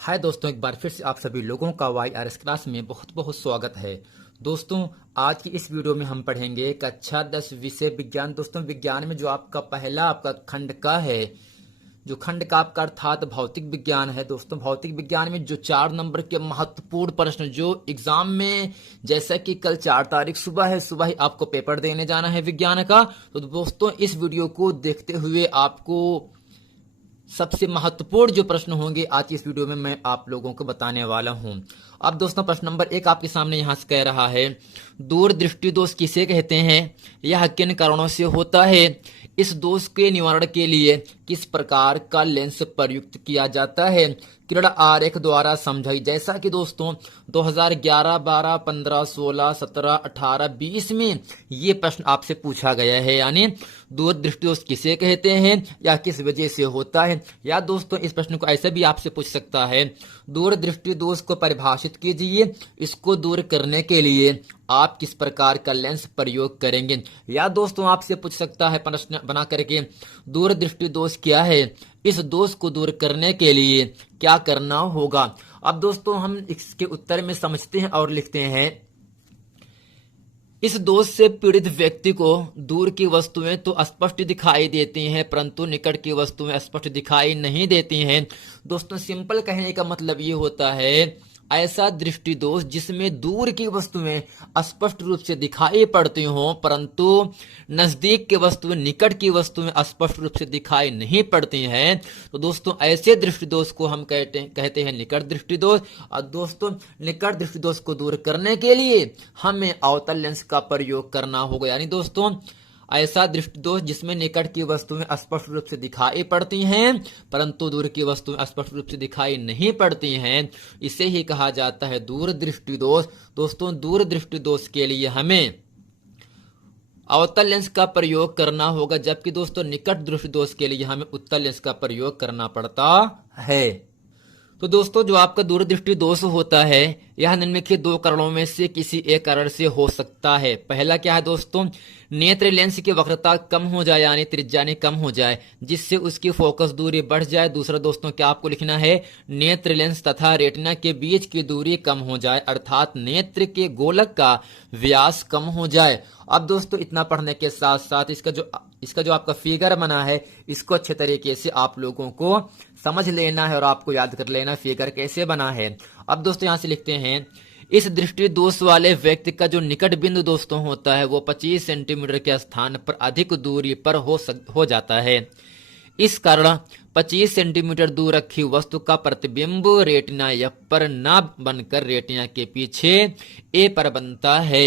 हाय दोस्तों, एक बार फिर से आप सभी लोगों का YRS क्लास में बहुत बहुत स्वागत है। दोस्तों, आज की इस वीडियो में हम पढ़ेंगे कक्षा 10 विषय विज्ञान। दोस्तों, विज्ञान में जो आपका पहला आपका खंड का है, जो खंड का आपका अर्थात भौतिक विज्ञान है। दोस्तों, भौतिक विज्ञान में जो 4 नंबर के महत्वपूर्ण प्रश्न जो एग्जाम में, जैसा कि कल 4 तारीख सुबह ही आपको पेपर देने जाना है विज्ञान का, तो दोस्तों इस वीडियो को देखते हुए आपको सबसे महत्वपूर्ण जो प्रश्न होंगे आज की इस वीडियो में मैं आप लोगों को बताने वाला हूं। अब दोस्तों, प्रश्न नंबर 1 आपके सामने यहां से कह रहा है, दूरदृष्टि दोष किसे कहते हैं, यह किन कारणों से होता है, इस दोष के निवारण के लिए किस प्रकार का लेंस प्रयुक्त किया जाता है, किरण आरेख द्वारा समझाई। जैसा कि दोस्तों 2011, 12, 15, 16, 17, 18, 20 में ये प्रश्न आपसे पूछा गया है, यानी दूरदृष्टि दोष किसे कहते हैं या किस वजह से होता है। या दोस्तों, इस प्रश्न को ऐसे भी आपसे पूछ सकता है, दूरदृष्टि दोष को परिभाषित कीजिए, इसको दूर करने के लिए आप किस प्रकार का लेंस प्रयोग करेंगे। या दोस्तों, आपसे पूछ सकता है प्रश्न बना करके, दूरदृष्टि दोष क्या है, इस दोष को दूर करने के लिए क्या करना होगा। अब दोस्तों, हम इसके उत्तर में समझते हैं और लिखते हैं, इस दोष से पीड़ित व्यक्ति को दूर की वस्तुएं तो स्पष्ट दिखाई देती हैं, परंतु निकट की वस्तुएं स्पष्ट दिखाई नहीं देती हैं। दोस्तों, सिंपल कहने का मतलब ये होता है, ऐसा दृष्टि दोष जिसमें दूर की वस्तुएं स्पष्ट रूप से दिखाई पड़ती हों, परंतु नजदीक की वस्तुएं, निकट की वस्तुएं स्पष्ट रूप से दिखाई नहीं पड़ती हैं। तो दोस्तों, ऐसे दृष्टि दोष को हम कहते हैं निकट दृष्टि दोष। और दोस्तों, निकट दृष्टि दोष को दूर करने के लिए हमें अवतल लेंस का प्रयोग करना होगा। यानी दोस्तों, ऐसा दृष्टि दोष जिसमें निकट की वस्तुएं स्पष्ट रूप से दिखाई पड़ती हैं, परंतु दूर की वस्तुएं स्पष्ट रूप से दिखाई नहीं पड़ती हैं, इसे ही कहा जाता है दूरदृष्टि दोष। दोस्तों, दूरदृष्टि दोष के लिए हमें अवतल लेंस का प्रयोग करना होगा, जबकि दोस्तों निकट दृष्टि दोष के लिए हमें उत्तल लेंस का प्रयोग करना पड़ता है। तो दोस्तों, जो आपका दूरदृष्टि दोष होता है, यह निम्नलिखित 2 कारणों में से किसी एक कारण से हो सकता है। पहला क्या है दोस्तों, नेत्र लेंस की वक्रता कम हो जाए, यानी त्रिज्या कम हो जाए, जिससे उसकी फोकस दूरी बढ़ जाए। दूसरा दोस्तों, क्या आपको लिखना है, नेत्र लेंस तथा रेटिना के बीच की दूरी कम हो जाए, अर्थात नेत्र के गोलक का व्यास कम हो जाए। अब दोस्तों, इतना पढ़ने के साथ साथ इसका जो आपका फिगर बना है, इसको अच्छे तरीके से आप लोगों को समझ लेना है और आपको याद कर लेना फिगर कैसे बना है। अब दोस्तों, यहां से लिखते हैं, इस दृष्टि दोष वाले व्यक्ति का जो निकट बिंदु दोस्तों होता है, वो 25 सेंटीमीटर के स्थान पर अधिक दूरी पर हो जाता है। इस कारण 25 सेंटीमीटर दूर रखी वस्तु का प्रतिबिंब रेटिना एफ पर न बनकर रेटिना के पीछे ए पर बनता है।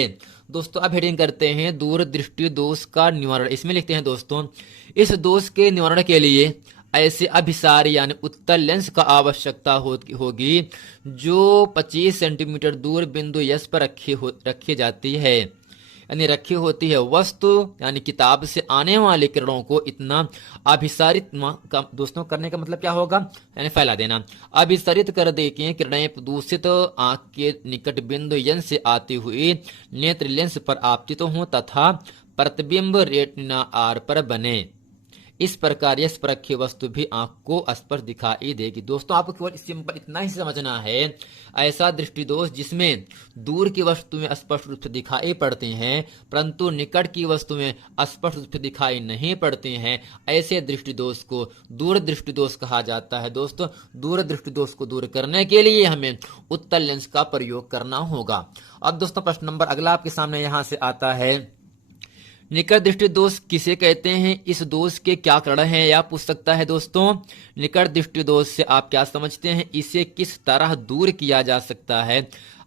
दोस्तों, अब हेडिंग करते हैं दूरदृष्टि दोष का निवारण। इसमें लिखते हैं दोस्तों, इस दोष के निवारण के लिए ऐसे अभिसार यानी उत्तल लेंस का आवश्यकता होगी जो 25 सेंटीमीटर दूर बिंदु यस पर रखी जाती है, यानी रखी होती है। वस्तु यानी किताब से आने वाली किरणों को इतना अभिसारित दोस्तों करने का मतलब क्या होगा, यानी फैला देना, अभिसारित कर दे कि किरणें प्रदूषित आंख के निकट बिंदु यन से आती हुई नेत्र लेंस पर आपतित हों तथा प्रतिबिंब रेटिना आर पर बने। इस प्रकार यस पर रखी वस्तु भी आंख को स्पष्ट दिखाई देगी। दोस्तों, आपको केवल सिंपल इतना ही समझना है, ऐसा दृष्टि दोष जिसमें दूर की वस्तुएं स्पष्ट रूप से दिखाई पड़ती हैं, परंतु निकट की वस्तुएं स्पष्ट रूप से दिखाई नहीं पड़ती हैं, ऐसे दृष्टि दोष को दूरदृष्टि दोष कहा जाता है। दोस्तों, दूरदृष्टि दोष को दूर करने के लिए हमें उत्तल लेंस का प्रयोग करना होगा। अब दोस्तों, प्रश्न नंबर अगला आपके सामने यहां से आता है, निकट दृष्टि दोष किसे कहते हैं, इस दोष के क्या कारण हैं। या पूछ सकता है दोस्तों, निकट दृष्टि दोष से आप क्या समझते हैं, इसे किस तरह दूर किया जा सकता है,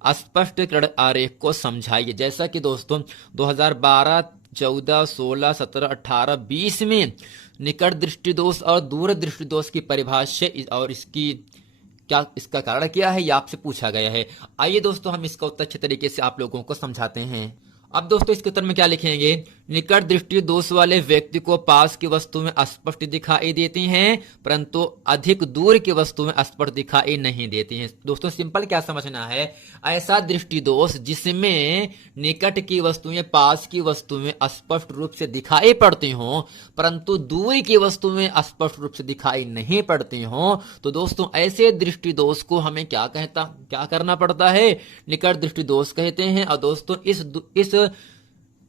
स्पष्ट किरण आरेख को समझाइए। जैसा कि दोस्तों 2012, 14, 16, 17, 18, 20 में निकट दृष्टि दोष और दूर दृष्टि दोष की परिभाषा और इसका कारण क्या है, यह आपसे पूछा गया है। आइए दोस्तों, हम इसका उत्तर अच्छे तरीके से आप लोगों को समझाते हैं। अब दोस्तों, इसके उत्तर में क्या लिखेंगे, निकट दृष्टि दोष वाले व्यक्ति को पास की वस्तु में स्पष्ट दिखाई देती हैं, परंतु अधिक दूर की वस्तु में स्पष्ट दिखाई नहीं देती हैं। दोस्तों सिंपल क्या समझना है, ऐसा दृष्टि दोष जिसमें निकट की वस्तुएं पास की वस्तु में स्पष्ट रूप से दिखाई पड़ती हों, परंतु दूर की वस्तु में स्पष्ट रूप से दिखाई नहीं पड़ती हों, तो दोस्तों ऐसे दृष्टि दोष को हमें क्या करना पड़ता है, निकट दृष्टि दोष कहते हैं। और दोस्तों इस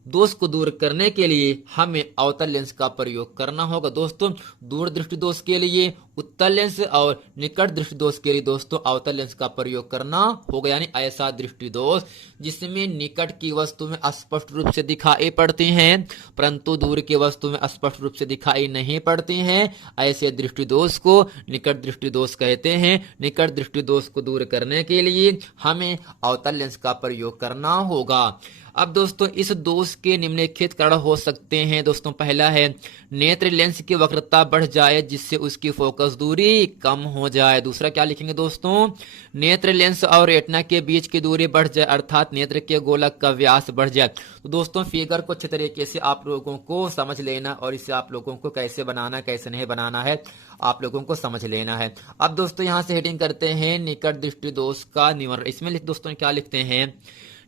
दोष को दूर करने के लिए हमें अवतल लेंस का प्रयोग करना होगा। दोस्तों दूर दृष्टि दोष के लिए उत्तल लेंस और निकट दृष्टि दोष के लिए दोस्तों अवतल लेंस का प्रयोग करना होगा। यानी ऐसा दृष्टि दोष जिसमें निकट की वस्तु में स्पष्ट रूप से दिखाई पड़ती हैं, परंतु दूर की वस्तु में स्पष्ट रूप से दिखाई नहीं पड़ती हैं, ऐसे दृष्टि दोष को निकट दृष्टि दोष कहते हैं। निकट दृष्टि दोष को दूर करने के लिए हमें अवतल लेंस का प्रयोग करना होगा। अब दोस्तों इस दोष के निम्नलिखित कारण हो सकते हैं। दोस्तों पहला है नेत्र लेंस की वक्रता बढ़ जाए जिससे उसकी फोकस दूरी कम हो जाए। दूसरा क्या लिखेंगे दोस्तों, नेत्र लेंस और रेटिना के बीच की दूरी बढ़ जाए, अर्थात नेत्र के गोलक का व्यास बढ़ जाए। तो दोस्तों फिगर को अच्छे तरीके से आप लोगों को समझ लेना और इसे आप लोगों को कैसे बनाना कैसे नहीं बनाना है आप लोगों को समझ लेना है। अब दोस्तों यहाँ से हेडिंग करते हैं निकट दृष्टि दोष का निवारण। इसमें दोस्तों क्या लिखते हैं,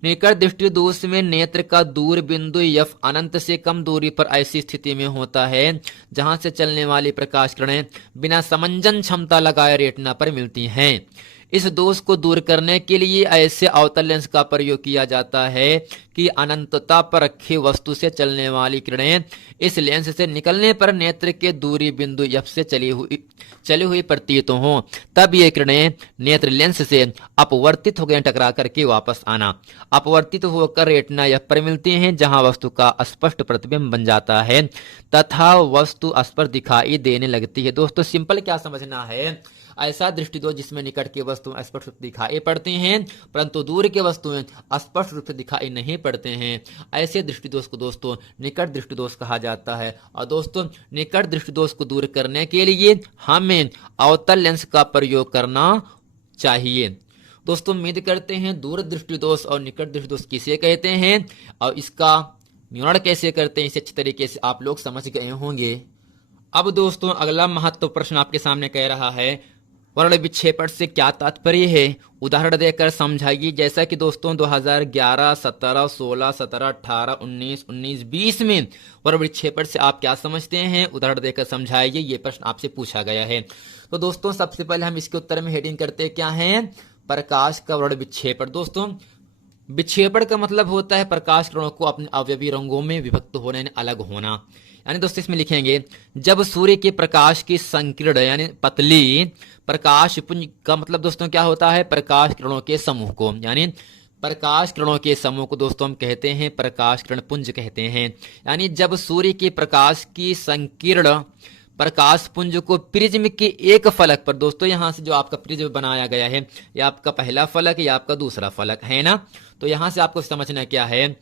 निकट दृष्टि दोष में नेत्र का दूर बिंदु यफ अनंत से कम दूरी पर ऐसी स्थिति में होता है जहां से चलने वाली प्रकाश किरणें बिना समंजन क्षमता लगाए रेटिना पर मिलती हैं। इस दोष को दूर करने के लिए ऐसे अवतल लेंस का प्रयोग किया जाता है कि अनंतता पर रखी वस्तु से चलने वाली किरणें इस लेंस से निकलने पर नेत्र के दूरी बिंदु एफ से चली हुई प्रतीत हो, तब ये किरणें नेत्र लेंस से अपवर्तित हो गए टकरा करके वापस आना, अपवर्तित होकर रेटिना एफ पर मिलती हैं जहां वस्तु का स्पष्ट प्रतिबिंब बन जाता है तथा वस्तु स्पष्ट दिखाई देने लगती है। दोस्तों सिंपल क्या समझना है, ऐसा दृष्टि दोष जिसमें निकट की वस्तुएं स्पष्ट रूप से दिखाई पड़ती हैं परंतु दूर की वस्तुएं स्पष्ट रूप से दिखाई नहीं पड़ते हैं, ऐसे दृष्टि दोष को दोस्तों निकट दृष्टि दोष कहा जाता है। और दोस्तों निकट दृष्टि दोष को दूर करने के लिए हमें अवतल लेंस का प्रयोग करना चाहिए। दोस्तों उम्मीद करते हैं दूर दृष्टि दोष और निकट दृष्टि दोष किसे कहते हैं और इसका निवारण कैसे करते हैं इसे अच्छे तरीके से आप लोग समझ गए होंगे। अब दोस्तों अगला महत्वपूर्ण प्रश्न आपके सामने कह रहा है वर्ण विक्षेपण से क्या तात्पर्य है, उदाहरण देकर समझाइए। जैसा कि दोस्तों 2011, 17, 16, 17, 18, 19, 19, 20 में वर्ण विक्षेपण से आप क्या समझते हैं, उदाहरण देकर समझाइए, ये प्रश्न आपसे पूछा गया है। तो दोस्तों सबसे पहले हम इसके उत्तर में हेडिंग करते क्या है, प्रकाश का वर्ण विक्षेपण। दोस्तों विक्षेपण का मतलब होता है प्रकाश किरणों को अपने अवयवी रंगों में विभक्त होना यानी अलग होना। यानी दोस्तों इसमें लिखेंगे जब सूर्य के प्रकाश की संकीर्ण यानी पतली प्रकाश पुंज का मतलब दोस्तों क्या होता है, प्रकाश किरणों के समूह को, यानी प्रकाश किरणों के समूह को दोस्तों हम कहते हैं प्रकाश किरण पुंज कहते हैं। यानी जब सूर्य के प्रकाश की संकीर्ण प्रकाश पुंज को प्रिज्म के एक फलक पर, दोस्तों यहां से जो आपका प्रिज्म बनाया गया है यह आपका पहला फलक या आपका दूसरा फलक है ना, तो यहां से आपको समझना क्या है,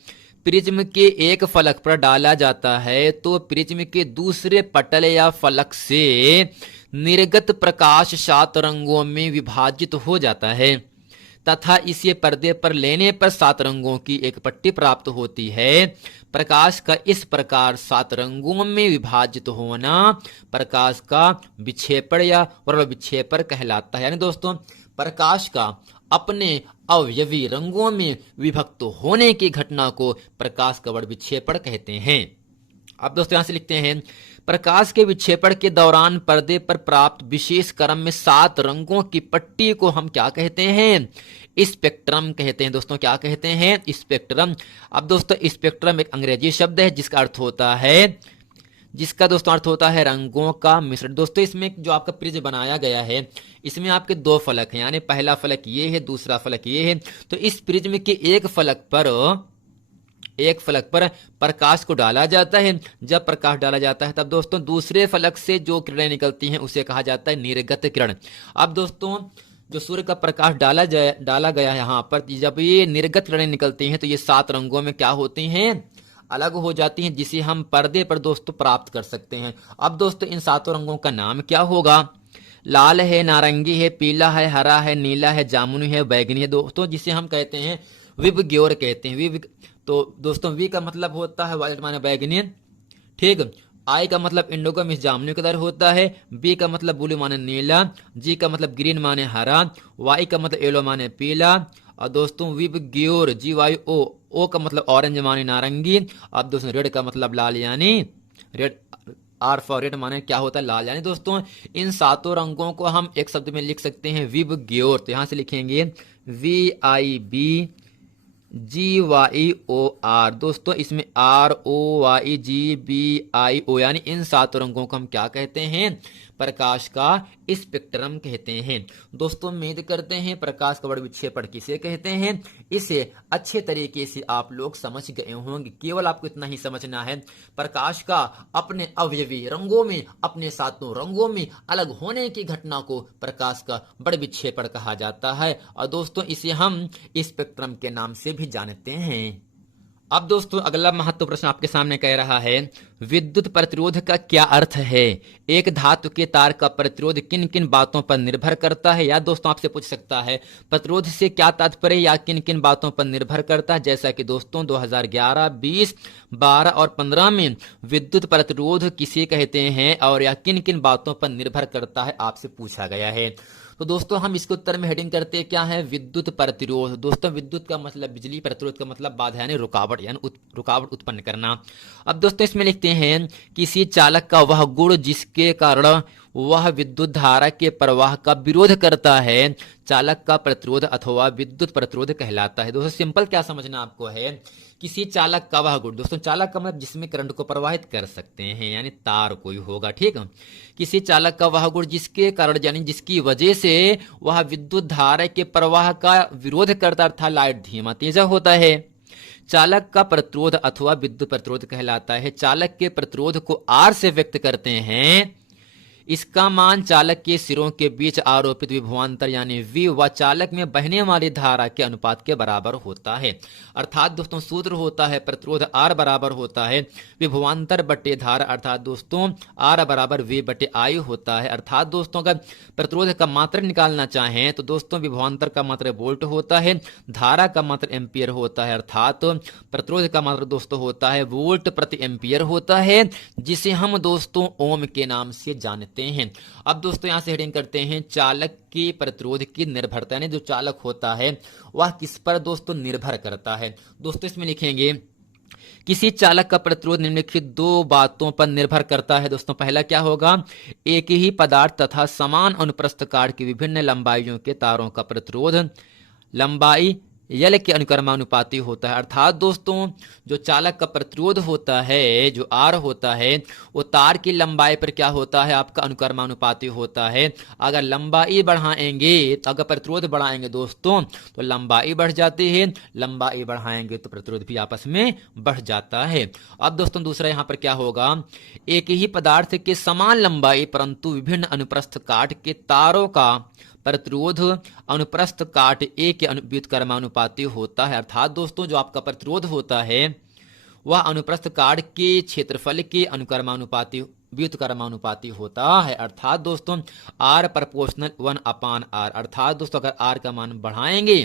प्रिज्म के एक फलक पर डाला जाता है तो प्रिज्म के दूसरे पटल या फलक से निर्गत प्रकाश 7 रंगों में विभाजित हो जाता है तथा इसे पर्दे पर लेने पर 7 रंगों की एक पट्टी प्राप्त होती है। प्रकाश का इस प्रकार 7 रंगों में विभाजित होना प्रकाश का विक्षेपण या वर्ण विक्षेपण कहलाता है। यानी दोस्तों प्रकाश का अपने अवयवी रंगों में विभक्त होने की घटना को प्रकाश का वर्ण विक्षेपण कहते हैं। अब दोस्तों यहां से लिखते हैं प्रकाश के विक्षेपण के दौरान पर्दे पर प्राप्त विशेष क्रम में 7 रंगों की पट्टी को हम क्या कहते हैं, स्पेक्ट्रम कहते हैं। दोस्तों क्या कहते हैं, स्पेक्ट्रम। अब दोस्तों स्पेक्ट्रम एक अंग्रेजी शब्द है जिसका अर्थ होता है रंगों का मिश्रण। दोस्तों इसमें जो आपका प्रिज्म बनाया गया है इसमें आपके 2 फलक हैं, यानी पहला फलक ये है दूसरा फलक ये है। तो इस प्रिज्म के एक फलक पर प्रकाश को डाला जाता है। जब प्रकाश डाला जाता है तब दोस्तों दूसरे फलक से जो किरणें निकलती हैं उसे कहा जाता है निर्गत किरण। अब दोस्तों जो सूर्य का प्रकाश डाला गया है यहाँ पर, जब ये निर्गत किरणें निकलती हैं तो ये 7 रंगों में क्या होती हैं, अलग हो जाती हैं, जिसे हम पर्दे पर दोस्तों प्राप्त कर सकते हैं। अब दोस्तों इन 7 रंगों का नाम क्या होगा, लाल है, नारंगी है, पीला है, हरा है, नीला है, जामुनी है, बैगनी है दोस्तों, जिसे हम कहते हैं विबग्योर कहते हैं। तो दोस्तों वी का मतलब होता है वायलेट माने बैगनी, ठीक। आई का मतलब इंडिगो मिस जामुनी कलर होता है। बी का मतलब ब्लू माने नीला। जी का मतलब ग्रीन माने हरा। वाई का मतलब येलो माने पीला। और दोस्तों विब ग्योर GYO, ओ का मतलब ऑरेंज माने नारंगी। अब दोस्तों रेड का मतलब लाल यानी रेड, आर फॉर रेड माने क्या होता है लाल। यानी दोस्तों इन सातों रंगों को हम एक शब्द में लिख सकते हैं विब ग्योर। तो यहां से लिखेंगे VIBGYOR। दोस्तों इसमें ROYGBIO यानी इन सातों रंगों को हम क्या कहते हैं, प्रकाश का स्पेक्ट्रम कहते हैं। दोस्तों उम्मीद करते हैं प्रकाश का वर्गविच्छेपण किसे कहते हैं, इसे अच्छे तरीके से आप लोग समझ गए होंगे। केवल आपको इतना ही समझना है, प्रकाश का अपने अवयवी रंगों में, अपने सातों रंगों में अलग होने की घटना को प्रकाश का वर्गविच्छेपण कहा जाता है। और दोस्तों इसे हम स्पेक्ट्रम के नाम से भी जानते हैं। अब दोस्तों अगला महत्वपूर्ण प्रश्न आपके सामने कह रहा है, विद्युत प्रतिरोध का क्या अर्थ है। एक धातु के तार का प्रतिरोध किन किन बातों पर निर्भर करता है। या दोस्तों आपसे पूछ सकता है प्रतिरोध से क्या तात्पर्य, या किन किन बातों पर निर्भर करता है। जैसा कि दोस्तों 2011, 20, 12 और 15 में विद्युत प्रतिरोध किसे कहते हैं और या किन किन बातों पर निर्भर करता है आपसे पूछा गया है। तो दोस्तों हम इसके उत्तर में हेडिंग करते हैं क्या है, विद्युत प्रतिरोध। दोस्तों विद्युत का मतलब बिजली, प्रतिरोध का मतलब बाधा यानी रुकावट, यानी रुकावट उत्पन्न करना। अब दोस्तों इसमें लिखते हैं किसी चालक का वह गुण जिसके कारण वह विद्युत धारा के प्रवाह का विरोध करता है, चालक का प्रतिरोध अथवा विद्युत प्रतिरोध कहलाता है। दोस्तों सिंपल क्या समझना आपको है, किसी चालक का वह गुण, दोस्तों चालक का मतलब जिसमें करंट को प्रवाहित कर सकते हैं, यानी तार कोई होगा, ठीक है। किसी चालक का वह गुण जिसके कारण यानी जिसकी वजह से वह विद्युत धारा के प्रवाह का विरोध करता, अर्थात लाइट धीमा तेज होता है, चालक का प्रतिरोध अथवा विद्युत प्रतिरोध कहलाता है। चालक के प्रतिरोध को R से व्यक्त करते हैं। इसका मान चालक के सिरों के बीच आरोपित विभवांतर यानी V व चालक में बहने वाली धारा के अनुपात के बराबर होता है। अर्थात दोस्तों सूत्र होता है प्रतिरोध R बराबर होता है विभवांतर बटे धारा, अर्थात दोस्तों R बराबर V बटे I होता है। अर्थात दोस्तों अगर प्रतिरोध का मात्रक निकालना चाहें तो दोस्तों विभवांतर का मात्रक वोल्ट होता है, धारा का मात्रक एम्पियर होता है, अर्थात प्रतिरोध का मात्रक दोस्तों होता है वोल्ट प्रति एम्पियर होता है, जिसे हम दोस्तों ओम के नाम से जानते हैं। अब दोस्तों यहां से हेडिंग करते हैं चालक की प्रतिरोध की निर्भरता, यानी जो चालक होता है वह किस पर दोस्तों निर्भर करता है। दोस्तों इसमें लिखेंगे किसी चालक का प्रतिरोध निम्नलिखित दो बातों पर निर्भर करता है। दोस्तों पहला क्या होगा, एक ही पदार्थ तथा समान अनुप्रस्थ काट की विभिन्न लंबाइयों के तारों का प्रतिरोध लंबाई यल के अनुक्रमानुपाती होता है। अर्थात दोस्तों जो चालक का प्रतिरोध होता है, जो R होता है, वो तार की लंबाई पर क्या होता है, आपका अनुक्रमानुपाती होता है। अगर लंबाई बढ़ाएंगे तो अगर प्रतिरोध बढ़ाएंगे दोस्तों तो लंबाई बढ़ जाती है, लंबाई बढ़ाएंगे तो प्रतिरोध भी आपस में बढ़ जाता है। अब दोस्तों दूसरा यहाँ पर क्या होगा, एक ही पदार्थ के समान लंबाई परंतु विभिन्न अनुप्रस्थ काट के तारों का प्रतिरोध अनुप्रस्थ काट A के व्युत्क्रमानुपाती होता है। अर्थात दोस्तों जो आपका प्रतिरोध होता है वह अनुप्रस्थ काट के क्षेत्रफल के अनुक्रमानुपाती व्युत्क्रमानुपाती होता है। अर्थात दोस्तों R प्रोपोर्शनल 1/R। अर्थात दोस्तों अगर R का मान बढ़ाएंगे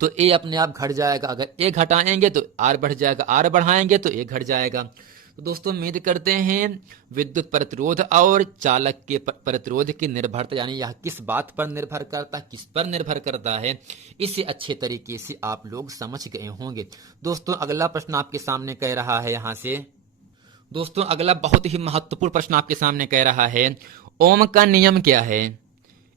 तो A अपने आप घट जाएगा, अगर A घटाएंगे तो R बढ़ जाएगा, R बढ़ाएंगे तो A घट जाएगा। तो दोस्तों उम्मीद करते हैं विद्युत प्रतिरोध और चालक के प्रतिरोध की निर्भरता, यानी यह किस बात पर निर्भर करता है, किस पर निर्भर करता है, इसे अच्छे तरीके से आप लोग समझ गए होंगे। दोस्तों अगला प्रश्न आपके सामने कह रहा है, यहां से दोस्तों अगला बहुत ही महत्वपूर्ण प्रश्न आपके सामने कह रहा है, ओम का नियम क्या है।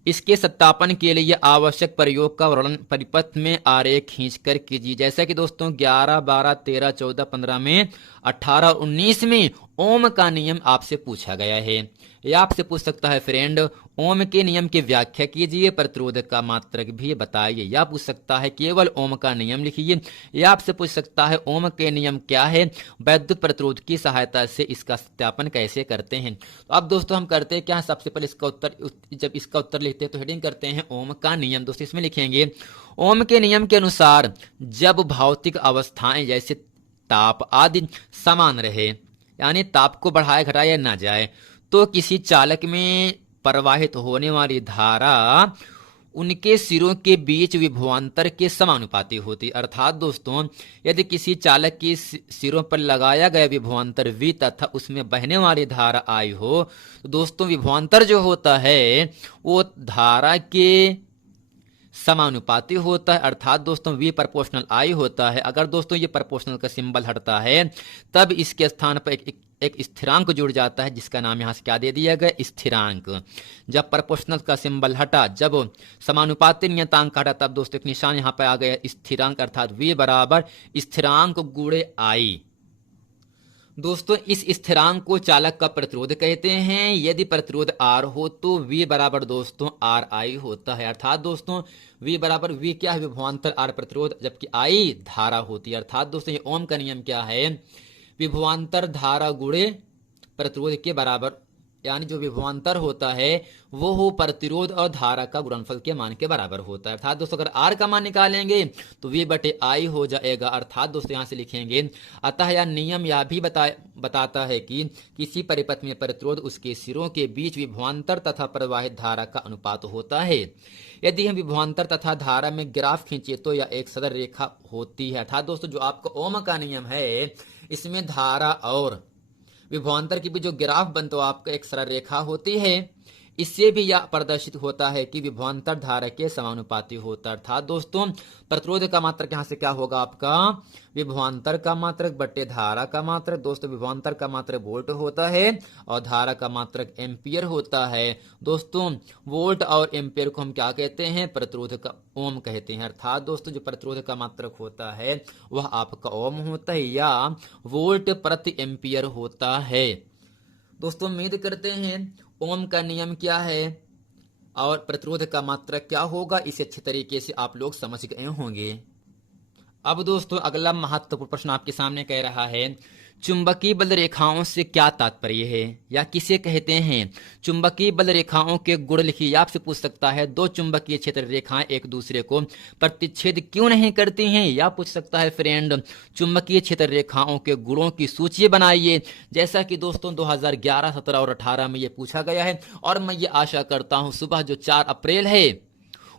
इसके सत्यापन के लिए आवश्यक प्रयोग का वर्णन परिपथ में आरेख खींचकर कीजिए। जैसा कि दोस्तों 11, 12, 13, 14, 15 में 18 और 19 में ओम का नियम आपसे पूछा गया है। यह आपसे पूछ सकता है फ्रेंड ओम के नियम की व्याख्या कीजिए, प्रतिरोध का मात्रक भी बताइए। या पूछ सकता है केवल ओम का नियम लिखिए। या आपसे पूछ सकता है ओम के नियम क्या है, वैद्युत प्रतिरोध की सहायता से इसका सत्यापन कैसे करते हैं। तो अब दोस्तों हम करते हैं क्या, सबसे पहले इसका उत्तर, जब इसका उत्तर लिखते हैं तो हेडिंग करते हैं ओम का नियम। दोस्तों इसमें लिखेंगे ओम के नियम के अनुसार जब भौतिक अवस्थाएं जैसे ताप आदि समान रहे, यानी ताप को बढ़ाया घटाया ना जाए, तो किसी चालक में प्रवाहित होने वाली धारा उनके सिरों के बीच विभवांतर के समानुपाती होती। अर्थात दोस्तों यदि किसी चालक के सिरों पर लगाया गया विभवांतर V तथा उसमें बहने वाली धारा I हो तो दोस्तों विभवांतर जो होता है वो धारा के समानुपाती होता है। अर्थात दोस्तों V प्रोपोर्शनल I होता है। अगर दोस्तों ये प्रोपोर्शनल का सिंबल हटता है तब इसके स्थान पर एक स्थिरांक जुड़ जाता है जिसका नाम यहाँ से क्या दे दिया गया, स्थिरांक। जब प्रोपोर्शनल का सिंबल हटा, जब समानुपाती नियतांक हटा, तब दोस्तों एक निशान यहाँ पर आ गया स्थिरांक, अर्थात V बराबर स्थिरांक गुणे I। दोस्तों इस स्थिरांक को चालक का प्रतिरोध कहते हैं। यदि प्रतिरोध R हो तो V बराबर दोस्तों RI होता है। अर्थात दोस्तों V बराबर V क्या है, विभवांतर R प्रतिरोध, जबकि I धारा होती है। अर्थात दोस्तों ये ओम का नियम क्या है, विभवांतर धारा गुणे प्रतिरोध के बराबर, यानी जो विभवांतर होता है वो हो प्रतिरोध और धारा का गुणनफल के मान के बराबर होता है। अर्थात दोस्तों अगर R का मान निकालेंगे तो V बटे I हो जाएगा। अर्थात दोस्तों यहाँ से लिखेंगे, अतः यह नियम यह भी बताता है कि किसी परिपथ में प्रतिरोध उसके सिरों के बीच विभवांतर तथा प्रवाहित धारा का अनुपात होता है। यदि हम विभवांतर तथा धारा में ग्राफ खींचे तो यह एक सरल रेखा होती है। अर्थात दोस्तों जो आपका ओम का नियम है इसमें धारा और विभवांतर की भी जो ग्राफ बनता है आपका एक सरल रेखा होती है। इससे भी यह प्रदर्शित होता है कि विभवांतर धारा के समानुपाती होता है। अर्थात दोस्तों प्रतिरोध का मात्रक यहाँ से क्या होगा आपका, विभवांतर का मात्रक बटे धारा का मात्रक। दोस्तों विभवांतर का मात्रक वोल्ट होता है और धारा का मात्रक एम्पियर होता है। दोस्तों वोल्ट और एम्पियर को हम क्या कहते हैं, प्रतिरोध का ओम कहते हैं। अर्थात दोस्तों जो प्रतिरोध का मात्रक होता है वह आपका ओम होता है या वोल्ट प्रति एम्पियर होता है। दोस्तों उम्मीद करते हैं ओम का नियम क्या है और प्रतिरोध का मात्रक क्या होगा इसे अच्छे तरीके से आप लोग समझ गए होंगे। अब दोस्तों अगला महत्वपूर्ण प्रश्न आपके सामने कह रहा है, चुंबकीय बल रेखाओं से क्या तात्पर्य है या किसे कहते हैं। चुंबकीय बल रेखाओं के गुण लिखिए। आपसे पूछ सकता है दो चुंबकीय क्षेत्र रेखाएं एक दूसरे को प्रतिच्छेद क्यों नहीं करती हैं, या पूछ सकता है फ्रेंड चुंबकीय क्षेत्र रेखाओं के गुणों की सूची बनाइए। जैसा कि दोस्तों 2011, 17 और 18 में ये पूछा गया है और मैं ये आशा करता हूं सुबह जो 4 अप्रैल है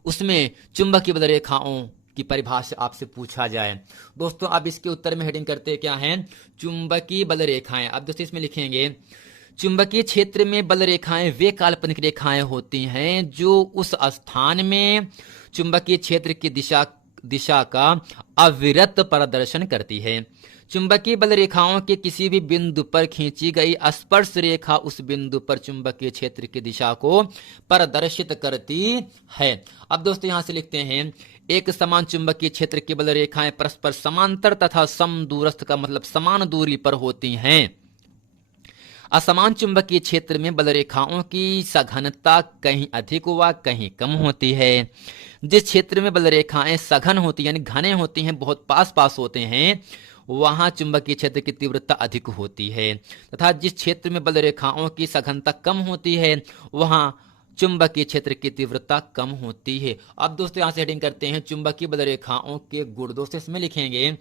उसमें चुंबकीय बल रेखाओं की परिभाषा आपसे पूछा जाए। दोस्तों अब इसके उत्तर में हेडिंग करते क्या हैं, चुंबकीय बल रेखाएं। अब दोस्तों इसमें लिखेंगे चुंबकीय क्षेत्र में बल रेखाएं वे काल्पनिक रेखाएं होती हैं जो उस स्थान में चुंबकीय क्षेत्र की दिशा का अविरत प्रदर्शन करती है। चुंबकीय बल रेखाओं के किसी भी बिंदु पर खींची गई स्पर्श रेखा उस बिंदु पर चुंबकीय क्षेत्र की दिशा को प्रदर्शित करती है। अब दोस्तों यहां से लिखते हैं, एक समान चुंबकीय क्षेत्र की बल रेखाएं परस्पर समांतर तथा समदूरस्थ का मतलब समान दूरी पर होती हैं। असमान चुंबकीय क्षेत्र में बल रेखाओं की सघनता कहीं अधिक व कहीं कम होती है। जिस क्षेत्र में बल रेखाएं सघन होती यानी घने होती हैं, बहुत पास पास होते हैं, वहां चुंबकीय क्षेत्र की तीव्रता अधिक होती है, तथा जिस क्षेत्र में बल रेखाओं की सघनता कम होती है वहां चुंबकीय क्षेत्र की तीव्रता कम होती है। अब दोस्तों यहां से हेडिंग करते हैं चुंबकीय बल रेखाओं के गुण। दोस्तों इसमें लिखेंगे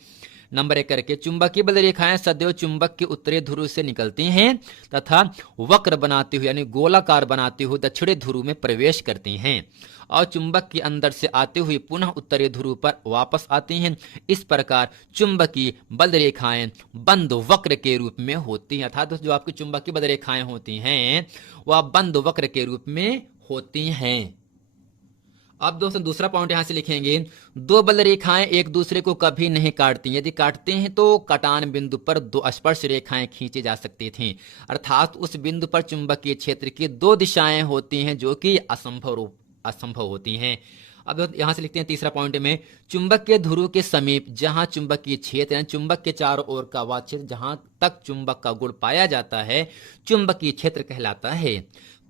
नंबर 1 करके, चुंबकीय बल रेखाएं सदैव चुंबक के उत्तरी ध्रुव से निकलती हैं तथा वक्र बनाती हुई यानी गोलाकार बनाती हुई दक्षिणी ध्रुव में प्रवेश करती हैं और चुंबक के अंदर से आते हुए पुनः उत्तरी ध्रुव पर वापस आती हैं। इस प्रकार चुंबकीय बल रेखाएं बंद वक्र के रूप में होती हैं। अर्थात जो आपकी चुंबकीय बल रेखाएं होती हैं वह बंद वक्र के रूप में होती हैं। अब दोस्तों दूसरा पॉइंट यहां से लिखेंगे, दो बल रेखाएं एक दूसरे को कभी नहीं काटती। यदि काटते हैं तो कटान बिंदु पर दो स्पर्श रेखाएं खींची जा सकती थीं। अर्थात उस बिंदु पर चुंबकीय क्षेत्र की दो दिशाएं होती हैं जो कि असंभव होती हैं। अब यहां से लिखते हैं तीसरा पॉइंट में, चुंबक के ध्रुव के समीप जहां चुंबकीय क्षेत्र यानी चुंबक के चारों ओर का वह क्षेत्र जहां तक चुंबक का गुण पाया जाता है चुंबकीय क्षेत्र कहलाता है।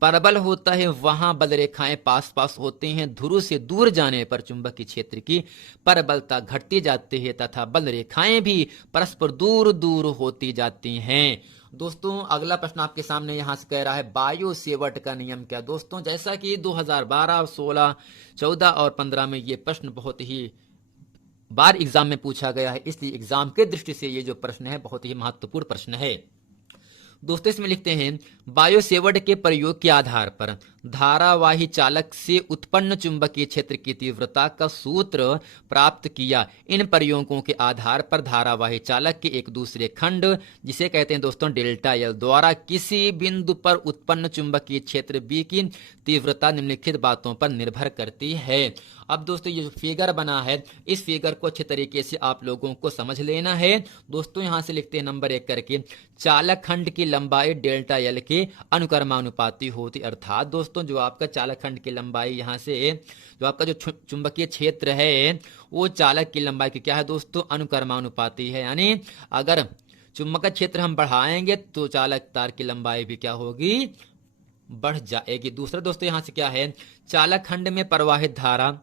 परबल होता है वहां बल रेखाएं पास पास होती हैं। ध्रुव से दूर जाने पर चुंबकीय क्षेत्र की परबलता घटती जाती है तथा बल रेखाएं भी परस्पर दूर दूर होती जाती हैं। दोस्तों अगला प्रश्न आपके सामने यहां से कह रहा है, बायो सेवर्ट का नियम क्या। दोस्तों जैसा कि 2012, 16, 14 और 15 में ये प्रश्न बहुत ही बार एग्जाम में पूछा गया है, इसलिए एग्जाम के दृष्टि से ये जो प्रश्न है बहुत ही महत्वपूर्ण प्रश्न है। दोस्तों इसमें लिखते हैं, बायो सेवर्ट के प्रयोग के आधार पर धारावाही चालक से उत्पन्न चुंबकीय क्षेत्र की तीव्रता का सूत्र प्राप्त किया। इन प्रयोगों के आधार पर धारावाही चालक के एक दूसरे खंड, जिसे कहते हैं दोस्तों डेल्टा एल, द्वारा किसी बिंदु पर उत्पन्न चुंबकीय क्षेत्र बी की तीव्रता निम्नलिखित बातों पर निर्भर करती है। अब दोस्तों ये जो फिगर बना है, इस फिगर को अच्छे तरीके से आप लोगों को समझ लेना है। दोस्तों यहां से लिखते हैं नंबर 1 करके, चालक खंड की लंबाई डेल्टा एल के अनुक्रमानुपाती होती, अर्थात दोस्तों जो आपका चालक खंड की लंबाई यहां से जो आपका जो चुंबकीय क्षेत्र है वो चालक की लंबाई की क्या है दोस्तों, अनुक्रमानुपाती है। यानी अगर चुंबकीय क्षेत्र हम बढ़ाएंगे तो चालक तार की लंबाई भी क्या होगी, बढ़ जाएगी। दूसरा दोस्तों यहां से क्या है, चालक खंड में प्रवाहित धारा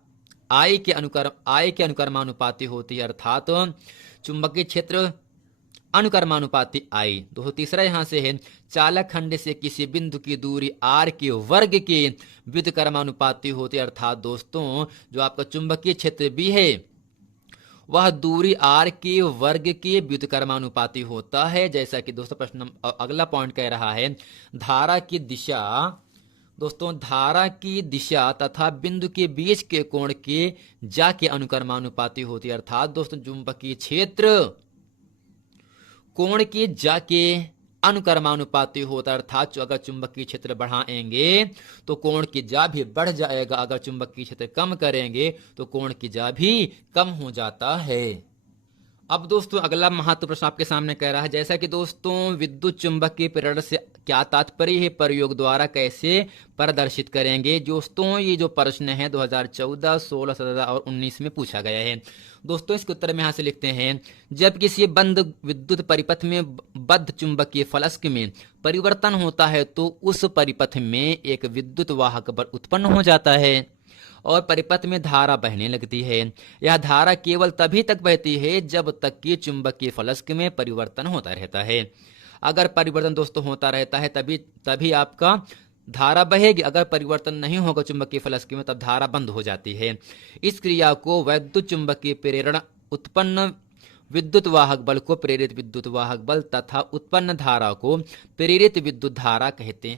आई के अनुक्रमानुपाती होती है, अर्थात चुंबकीय क्षेत्र अनुक्रमानुपाती आई। दोस्तों तीसरा यहां से है, चालक खंड से किसी बिंदु की दूरी r के वर्ग के व्युत्क्रमानुपाती होती है, अर्थात दोस्तों जो आपका चुंबकीय क्षेत्र भी है वह दूरी r के वर्ग के व्युत्क्रमानुपाती होता है। जैसा कि दोस्तों प्रश्न अगला पॉइंट कह रहा है, धारा की दिशा, दोस्तों धारा की दिशा तथा बिंदु के बीच के कोण के जा के अनुक्रमानुपाती होती है, अर्थात दोस्तों चुंबकीय क्षेत्र कोण के जा के अनुक्रमानुपाती होता है, अर्थात अगर चुंबकीय क्षेत्र बढ़ाएंगे तो कोण की जा भी बढ़ जाएगा, अगर चुंबकीय क्षेत्र कम करेंगे तो कोण की जा भी कम हो जाता है। अब दोस्तों अगला महत्वपूर्ण प्रश्न आपके सामने कह रहा है, जैसा कि दोस्तों विद्युत चुंबकीय प्रेरण से क्या तात्पर्य है, प्रयोग द्वारा कैसे प्रदर्शित करेंगे। दोस्तों ये जो प्रश्न है 2014, 16, 17 और 19 में पूछा गया है। दोस्तों इसके उत्तर में यहां से लिखते हैं, जब किसी बंद विद्युत परिपथ में बद्ध चुंबकीय फलक में परिवर्तन होता है तो उस परिपथ में एक विद्युत वाहक बल उत्पन्न हो जाता है और परिपथ में धारा बहने लगती है। यह धारा केवल तभी तक बहती है जब तक कि चुंबकीय फलक में परिवर्तन होता रहता है। अगर परिवर्तन दोस्तों होता रहता है तभी आपका धारा बहेगी, अगर परिवर्तन नहीं होगा चुंबकीय फलक में तब धारा बंद हो जाती है। इस क्रिया को वैद्युत चुंबकीय प्रेरण उत्पन्न विद्युत वाहक बल को प्रेरित विद्युत वाहक बल तथा उत्पन्न धारा को प्रेरित विद्युत धारा कहते हैं।